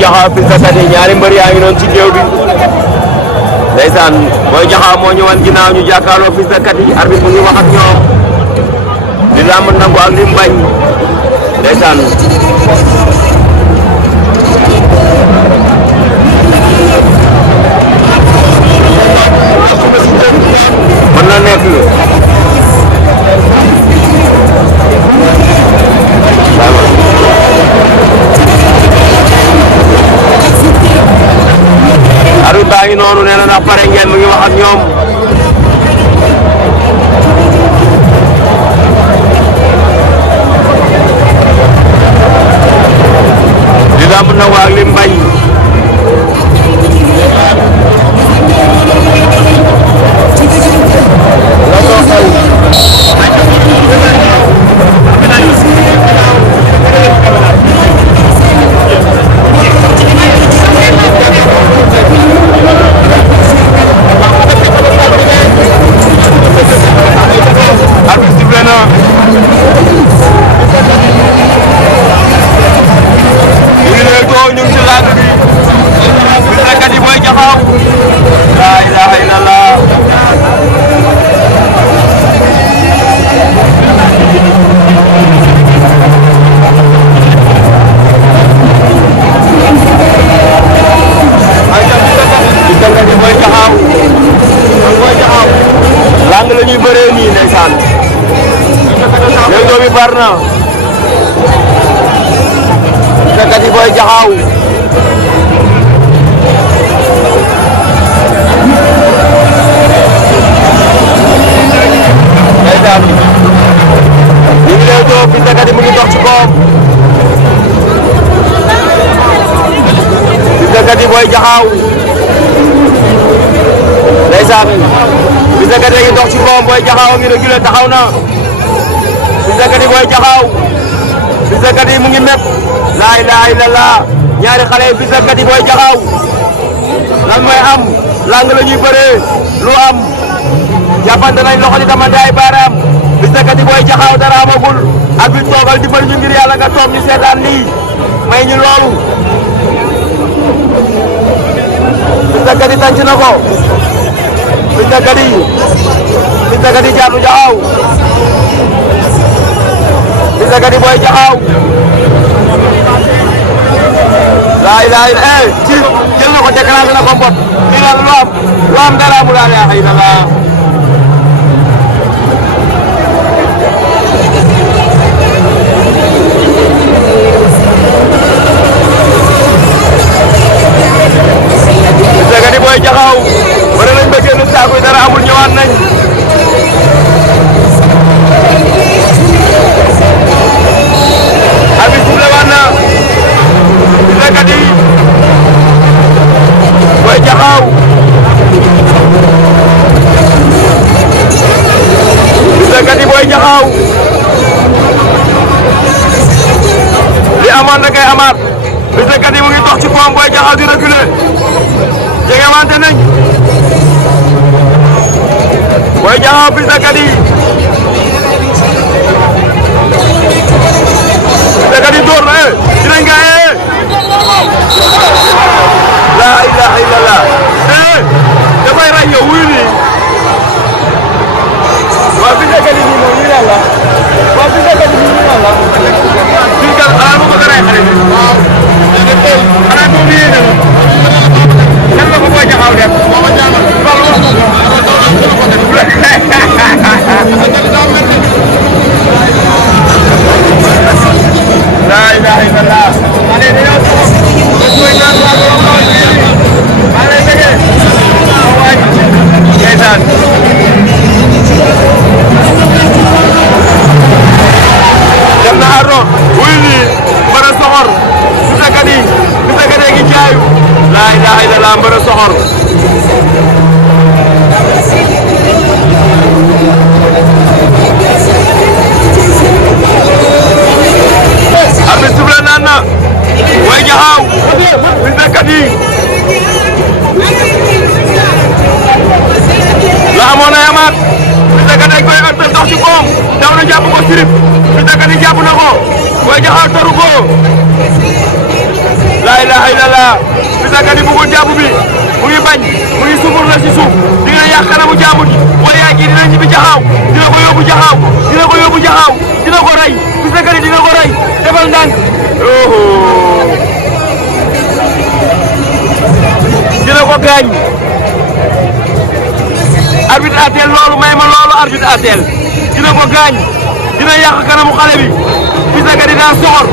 Jaxaaw Fils de Katy ñaari mbër yaa ngi noonu ci géew bi ndeysaan Boy Jaxaaw moo ñu wan ginnaaw ñu jàkkaarloo Fils de Katy arbitre mu ngi wax ak ñoom di lamb nangu ak li mu bañ ndeysaan mën na nekk arbitre baa ngi noonu nee na ndax pare ngeen mu ngi wax ak ñoom di lamb nangu ak li mu bañ Barna Fils de Katy Boy Jaxaaw ndeysaan ñu ngi lay doo Fils de Katy mu ngi dox ci koom Fils de Katy Boy Jaxaaw ndeysaan Fils de Katy ngi dox ci koom Boy Jaxaaw ngi reculé taxaw na Fils de Katy Boy Jaxaaw Fils de Katy mu ngi mépp laa ilaaha illallah ñaari xale yi Fils de Katy Boy Jaxaaw lan mooy am lang la ñuy bëree lu am jàppante nañ loxo di tamante ay baaraam Fils de Katy Boy Jaxaaw dara amagul ak bi toogal dimbali ñu ngir yàlla nga toog ñu seetaan lii may ñu loolu Fils de Katy tànc na ko Fils de Katy jaatu Jaxaaw Fils de Katy Boy Jaxaaw laa ilaaha illa ci jël na ko déclenché na ko mbot lii la lu am dara mu laa ilaaha illallah Fils de Katy Boy Jaxaaw wara nañ ba génn saako yi dara amul ñëwaat nañ arbitre bu lewaat na Fils de Katy Boy Jaxaaw Fils de Katy Boy Jaxaaw li amoon na kay amaat Fils de Katy mu ngi dox ci koom Boy Jaxaaw di reculer jege wante nañ Boy Jaxaaw Fils de Katy Fils de Katy door na dinañ nga la ilaha illallah dafay rey yow wuyu nii waa Fils de Katy nii moom lii la waa Fils de Katy nii la fii kat xanaa ma bëgg a rey xale bi xanaa moom yéene la nan la ko Boy Jaxaaw def la ilaha illallah dem na ardo wuy ni mbara soxor Fils de Katy ngi jaayu la ilaha illallah mbara soxor arbitre suuf la naan na Boy Jaxaaw Fils de Katy la amoon na yamaat Fils de Katy koy ëttal dox ci koom daw na jàpp ko sirip Fils de Katy jàpp na ko Boy Jaxaaw taru ko la ilaha illallah Fils de Katy bëggul jàpp bi mu ngi bañ mu ngi sufur la si suuf dina yàq kanamu jàmm gi waaye yaa ngi dina ñibbi jaxaaw dina ko yóbbu jaxaaw dina ko yóbbu jaxaaw dina ko rey Fils de Katy dina ko rey defal ndànk dina ko gaañ arbitre atel loolu may ma loolu arbitre atel dina ko gaañ dina yàq kanamu xale bi Fils de Katy daa soxor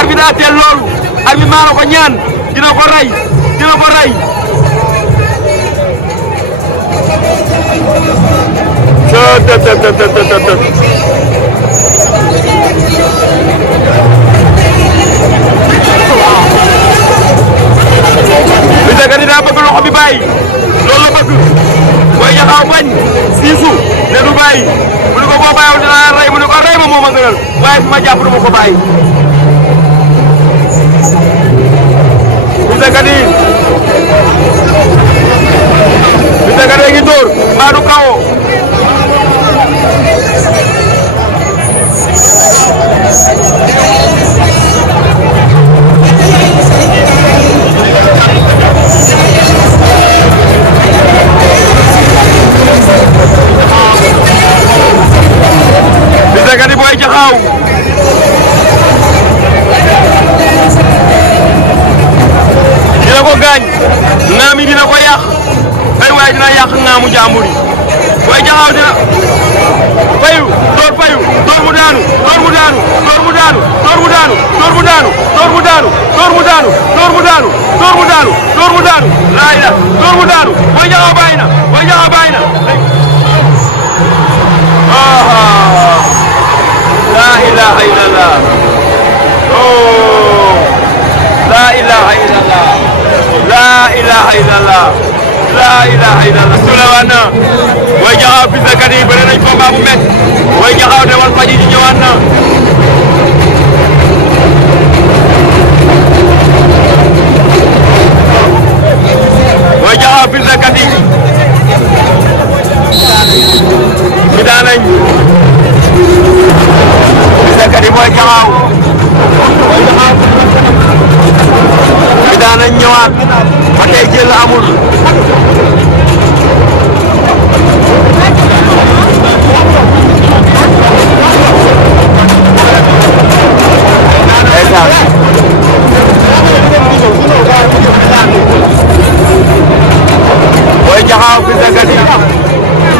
arbitre atel loolu arbitre maa ko ñaan dina ko rey dina ko rey Fils de Katy daa bëgg loxo bi bàyyi loolu la bëgg Boy Diakhao bañ siisu ne du bàyyi mu ne ko boo bàyyiwul dinaa rey mu ne ko rey ma moo ma gënal waaye fi ma jàpp du ma ko bàyyi Fils de Katy ngi dóor mbaa du kawo Fils de Katy Boy Diakhao dina ko gaañ ngaam yi dina ko yàq ay waaye dina yàq ngaamu jàmbur yi Boy Diakhao dina fayu door mu daanu door mu daanu door mu daanu door mu daanu door mu daanu door mu daanu door mu daanu door mu daanu door mu daanu door mu daanu laay la door mu daanu Boy Diakhao bàyyi na Boy Diakhao bàyyi na la ilaha illallah la ilaha illallah la ilaha illallah la ilaha illallah sulawana Boy Diakhao Fils de Katy bëre nañ combat bu métti Boy Diakhao ne woon faji ji ñëwaat na Boy Diakhao Fils de Katy mi daan nañ Fils de Katy Boy Diakhao mi daan nañ ñëwaat ba tey jël amul Boy Diakhao Fils de Katy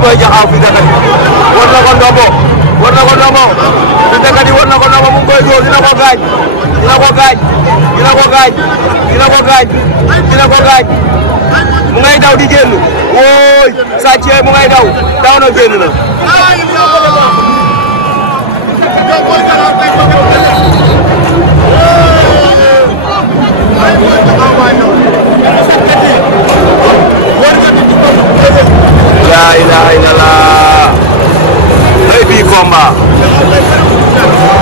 Boy Diakhao Fils de Katy war na ko ndombo Fils de Katy war na ko ndombo mu ngi koy dóor dina ko gaañ mu ngay daw di génn wooy sàcc mu ngay daw na génn na la ilaha illallah ay bi combat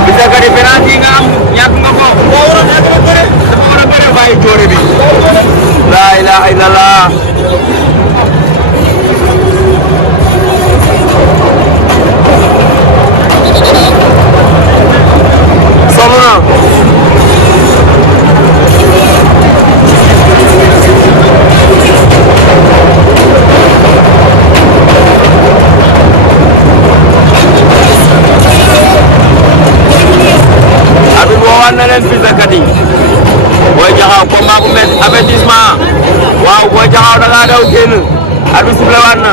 Fils de Katy penalty nga am ñàkk nga ko dafa war a bëre bàyyi joore bi la ilaha illallah sonn na na leen Fils de Katy Boy Diakhao combat bu métti avertissement waaw Boy Diakhao da ngaa daw génn arbitre sifflé waat na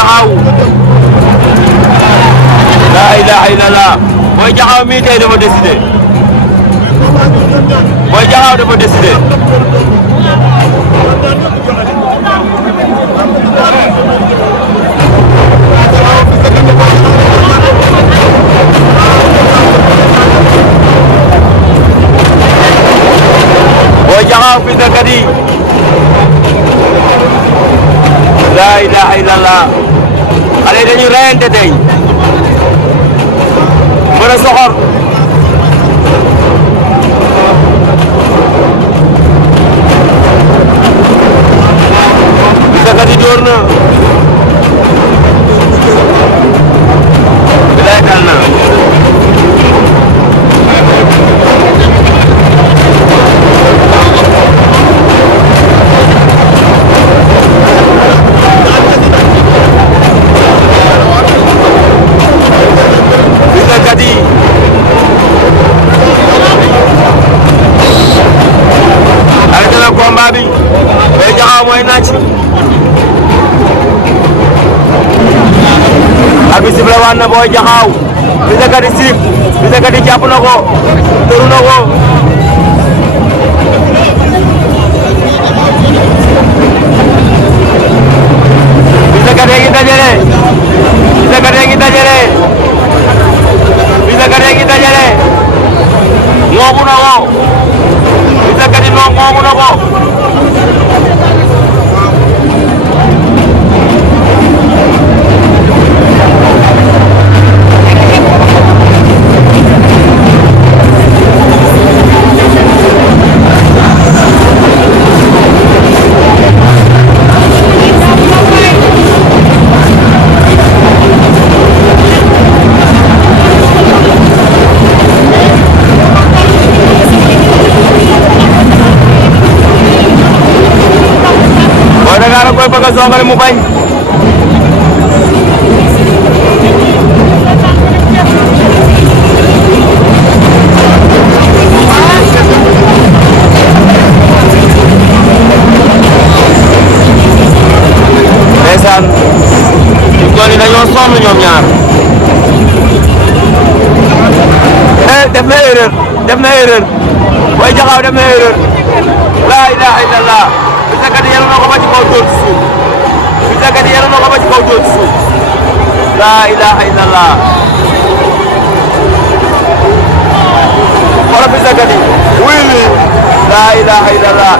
Jaxaaw laa ilaaha illallah Boy Jaxaaw mii tey dafa décidé Boy Jaxaaw dafa décidé Boy Jaxaaw Fils de Katy laa ilaaha illallah xale dañuy reyante tey mën a soxor Fils de Katy door na bilaay dal na combat bi Boy Jaxaaw mooy naaj ak bi sifle waan na Boy Jaxaaw Fils de Katy sif Fils de Katy jàpp na ko tëru na ko Fils de Katy ngi dajale Fils de Katy ngi dajale Fils de Katy ngi dajale moomu na ko Fils de Katy moomu na ko koy bëgg a songale mu bañ ndeysaan ñu toll dañoo sonn ñoom ñaar def na erreur Boy Jaxaaw def na erreur laa ilaaha illallah Fils de Katy yéen a ko ba ci kaw dóor ci suuf Fils de Katy yéen a ko ba ci kaw dóor ci suuf laa ilaaha illallah xoolal Fils de Katy wuy lii laa ilaaha illallah